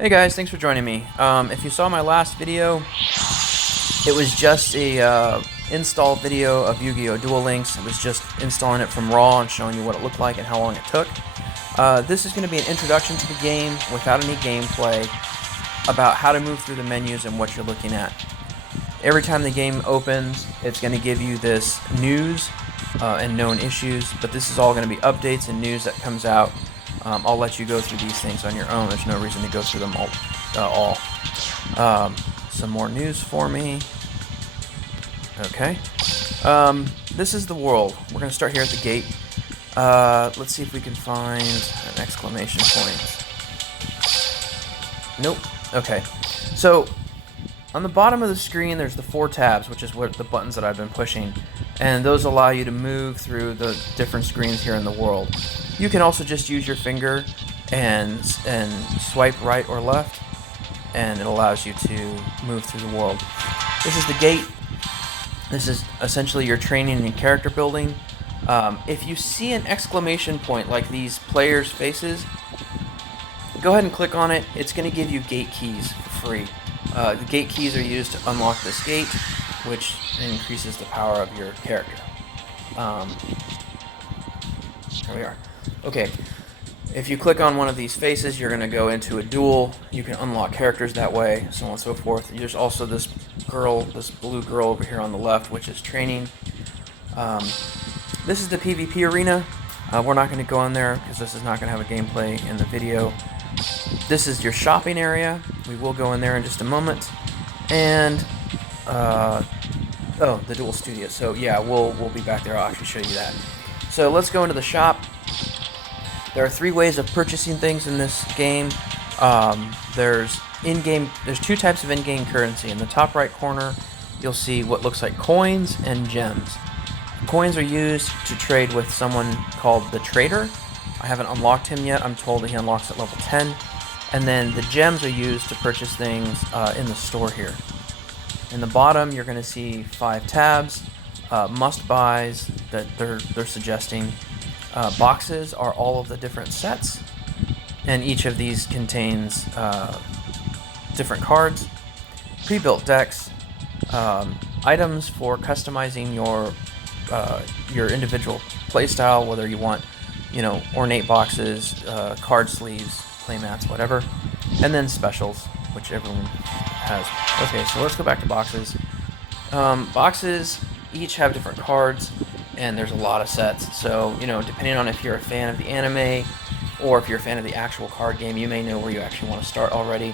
Hey guys, thanks for joining me. If you saw my last video, it was just a install video of Yu-Gi-Oh! Duel Links. It was just installing it from raw and showing you what it looked like and how long it took. This is going to be an introduction to the game without any gameplay about how to move through the menus and what you're looking at. Every time the game opens, it's going to give you this news and known issues, but this is all going to be updates and news that comes out. I'll let you go through these things on your own. There's no reason to go through them all. Some more news for me. Okay. This is the world. We're going to start here at the gate. Let's see if we can find an exclamation point. Nope. Okay. So, on the bottom of the screen, there's the 4 tabs, which is what the buttons that I've been pushing. And those allow you to move through the different screens here in the world. You can also just use your finger and swipe right or left, and it allows you to move through the world. This is the gate. This is essentially your training and character building. If you see an exclamation point like these players' faces, go ahead and click on it. It's going to give you gate keys for free. The gate keys are used to unlock this gate, which increases the power of your character. Here we are. Okay, if you click on one of these faces, you're going to go into a duel. You can unlock characters that way, so on and so forth. There's also this girl, this blue girl over here on the left, which is training. This is the PvP arena. We're not going to go in there because this is not going to have a gameplay in the video. This is your shopping area. We will go in there in just a moment. And, oh, the duel studio. So yeah, we'll be back there. I'll actually show you that. So let's go into the shop. There are 3 ways of purchasing things in this game. There's 2 types of in-game currency. In the top right corner, you'll see what looks like coins and gems. Coins are used to trade with someone called the Trader. I haven't unlocked him yet. I'm told that he unlocks at level 10. And then the gems are used to purchase things in the store here. In the bottom, you're going to see 5 tabs, must-buys that they're suggesting. Boxes are all of the different sets, and each of these contains different cards, pre-built decks, items for customizing your individual playstyle, whether you want, ornate boxes, card sleeves, playmats, whatever, and then specials, which everyone has. Okay, so let's go back to boxes. Boxes each have different cards, and there's a lot of sets. So, depending on if you're a fan of the anime or if you're a fan of the actual card game, you may know where you actually want to start already.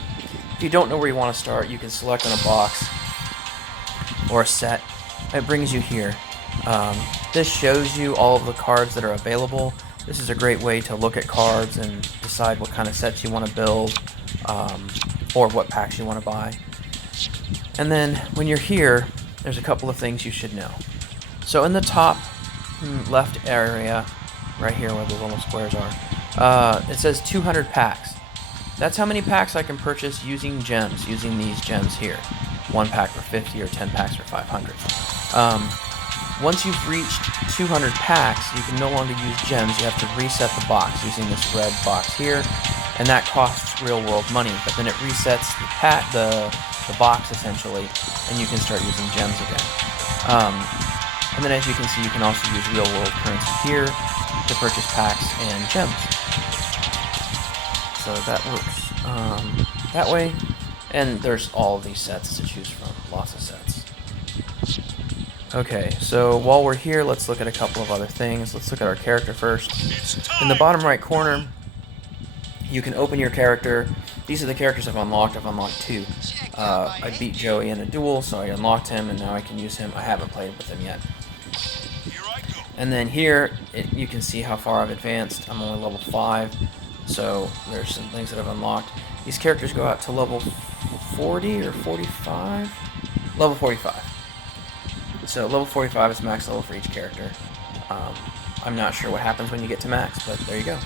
If you don't know where you want to start, you can select on a box or a set. It brings you here. This shows you all of the cards that are available. This is a great way to look at cards and decide what kind of sets you want to build, or what packs you want to buy. And then when you're here, there's a couple of things you should know. So in the top left area, right here where the little squares are, it says 200 packs. That's how many packs I can purchase using gems, using these gems here. 1 pack for 50 or 10 packs for 500. Once you've reached 200 packs, you can no longer use gems. You have to reset the box using this red box here, and that costs real-world money. But then it resets the box essentially, and you can start using gems again. And then as you can see, you can also use real-world currency here to purchase packs and gems. So that works that way. And there's all of these sets to choose from, lots of sets. Okay, so while we're here, let's look at a couple of other things. Let's look at our character first. In the bottom right corner, you can open your character. These are the characters I've unlocked. I've unlocked 2. I beat Joey in a duel, so I unlocked him, and now I can use him. I haven't played with him yet. And then here, you can see how far I've advanced. I'm only level 5, so there's some things that I've unlocked. These characters go out to level 40 or 45? Level 45. So level 45 is max level for each character. I'm not sure what happens when you get to max, but there you go.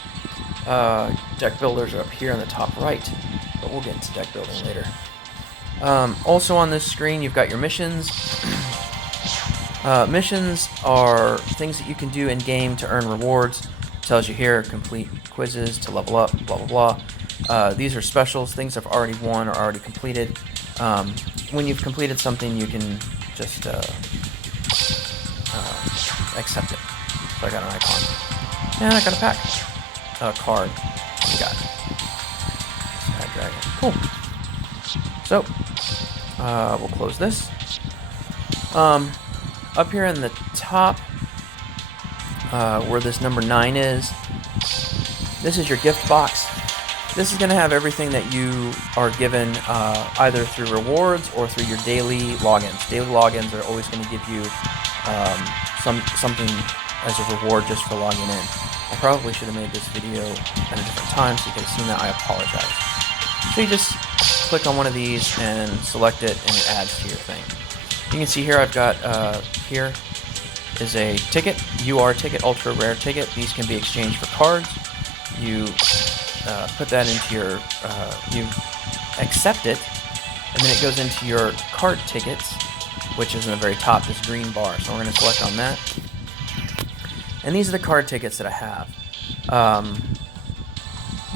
Deck builders are up here on the top right, but we'll get into deck building later. Also on this screen, you've got your missions. Missions are things that you can do in game to earn rewards. It tells you here, complete quizzes to level up, blah blah These are specials, things I've already won or already completed. When you've completed something, you can just accept it. So I got an icon. And I got a pack. A card. We got Sky Dragon. Cool. So, we'll close this. Up here in the top, where this number 9 is, this is your gift box. This is going to have everything that you are given either through rewards or through your daily logins. Daily logins are always going to give you something as a reward just for logging in. I probably should have made this video at a different time so you could have seen that. I apologize. So you just click on one of these and select it, and it adds to your thing. You can see here I've got, here is a ticket, UR ticket, ultra rare ticket. These can be exchanged for cards. You put that into your, you accept it, and then it goes into your card tickets, which is in the very top, this green bar. So we're going to select on that. And these are the card tickets that I have.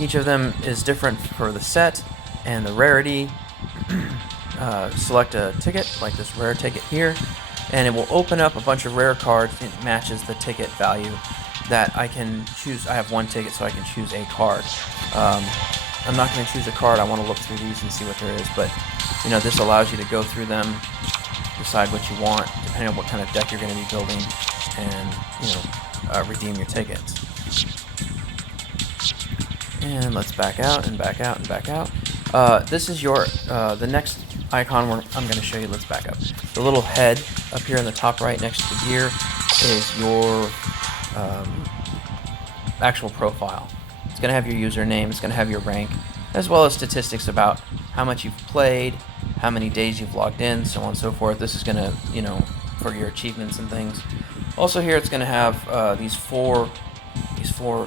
Each of them is different for the set and the rarity. Select a ticket, like this rare ticket here, and it will open up a bunch of rare cards. It matches the ticket value that I can choose. I have one ticket, so I can choose a card. I'm not going to choose a card. I want to look through these and see what there is, but you know, this allows you to go through them, decide what you want, depending on what kind of deck you're going to be building, and you know, redeem your tickets. And let's back out and back out and back out. This is your the next icon I'm going to show you. Let's back up. The little head up here in the top right next to the gear is your actual profile. It's going to have your username, it's going to have your rank, as well as statistics about how much you've played, how many days you've logged in, so on and so forth. This is going to, you know, for your achievements and things. Also here it's going to have these four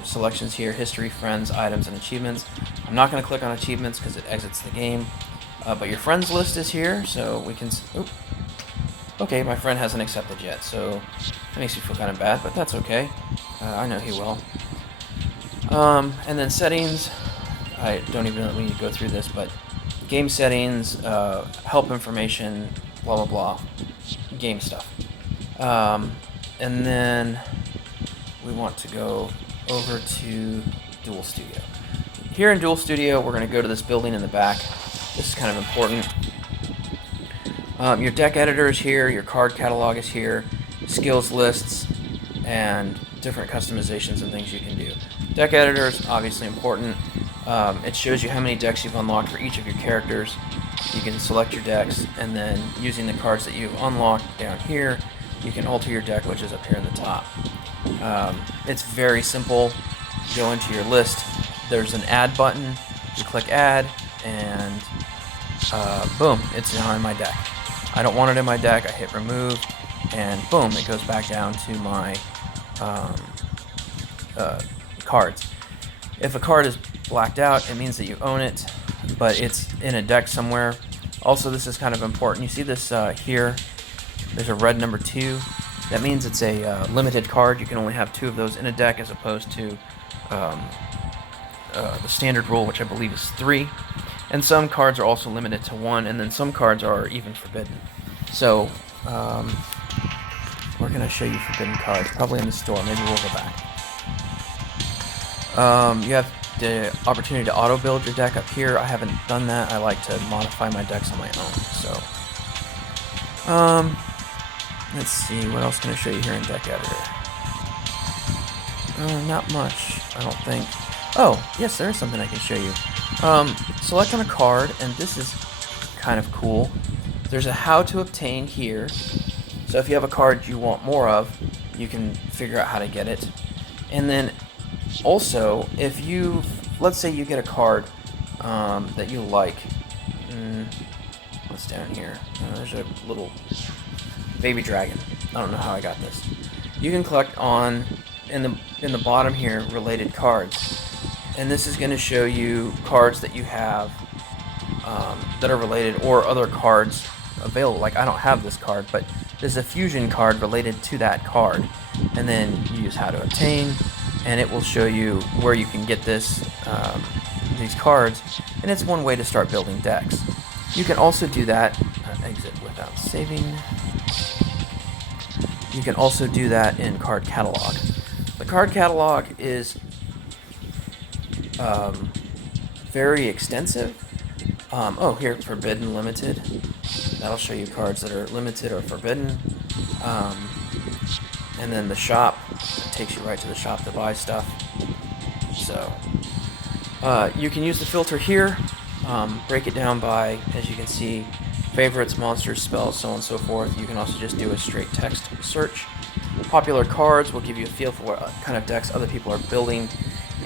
selections here: history, friends, items, and achievements. I'm not going to click on achievements because it exits the game. But your friends list is here, so we can... Okay, my friend hasn't accepted yet, so it makes me feel kind of bad, but that's okay. I know he will. And then settings. I don't even really need to go through this, but game settings, help information, blah blah blah, game stuff. And then we want to go over to Duel Studio. Here in Duel Studio, we're going to go to this building in the back. This is kind of important. Your deck editor is here, your card catalog is here, skills lists, and different customizations and things you can do. Deck editor is obviously important. It shows you how many decks you've unlocked for each of your characters. You can select your decks, and then using the cards that you've unlocked down here, you can alter your deck, which is up here in the top. It's very simple. Go into your list. There's an add button. You click add, and boom, it's now in my deck. I don't want it in my deck. I hit remove, and boom, it goes back down to my cards. If a card is blacked out, it means that you own it, but it's in a deck somewhere. Also, this is kind of important. You see this here? There's a red number 2. That means it's a limited card. You can only have 2 of those in a deck, as opposed to the standard rule, which I believe is 3. And some cards are also limited to 1, and then some cards are even forbidden. So, where can I show you forbidden cards? Probably in the store. Maybe we'll go back. You have the opportunity to auto-build your deck up here. I haven't done that. I like to modify my decks on my own. So, let's see. What else can I show you here in Deck Editor? Not much, I don't think. Oh, yes, there is something I can show you. Select on a card, and this is kind of cool. There's a how to obtain here. So if you have a card you want more of, you can figure out how to get it. And then also, if you, let's say you get a card that you like. What's down here? There's a little baby dragon. I don't know how I got this. You can collect on, in the bottom here, related cards. And this is going to show you cards that you have that are related, or other cards available. Like, I don't have this card, but there's a fusion card related to that card. And then you use how to obtain, and it will show you where you can get these cards, and it's one way to start building decks. You can also do that, exit without saving. You can also do that in Card Catalog. The Card Catalog is very extensive. Oh, here, Forbidden, Limited. That'll show you cards that are limited or forbidden. And then the shop, it takes you right to the shop to buy stuff. So, you can use the filter here, break it down by, as you can see, favorites, monsters, spells, so on and so forth. You can also just do a straight text search. Popular cards will give you a feel for what kind of decks other people are building.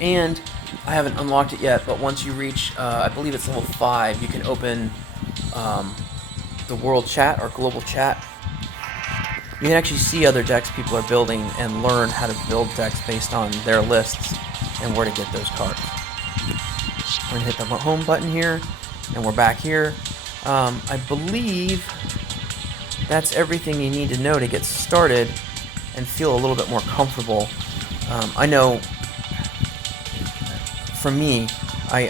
And I haven't unlocked it yet, but once you reach, I believe it's level 5, you can open the world chat or global chat. You can actually see other decks people are building and learn how to build decks based on their lists and where to get those cards. We're going to hit the home button here, and we're back here. I believe that's everything you need to know to get started and feel a little bit more comfortable. I know, for me, I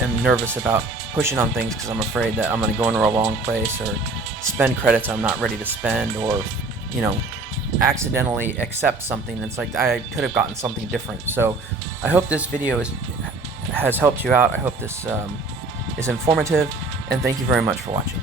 am nervous about pushing on things because I'm afraid that I'm going to go into a wrong place or spend credits I'm not ready to spend, or accidentally accept something. It's like I could have gotten something different. So I hope this video has helped you out. I hope this is informative, and thank you very much for watching.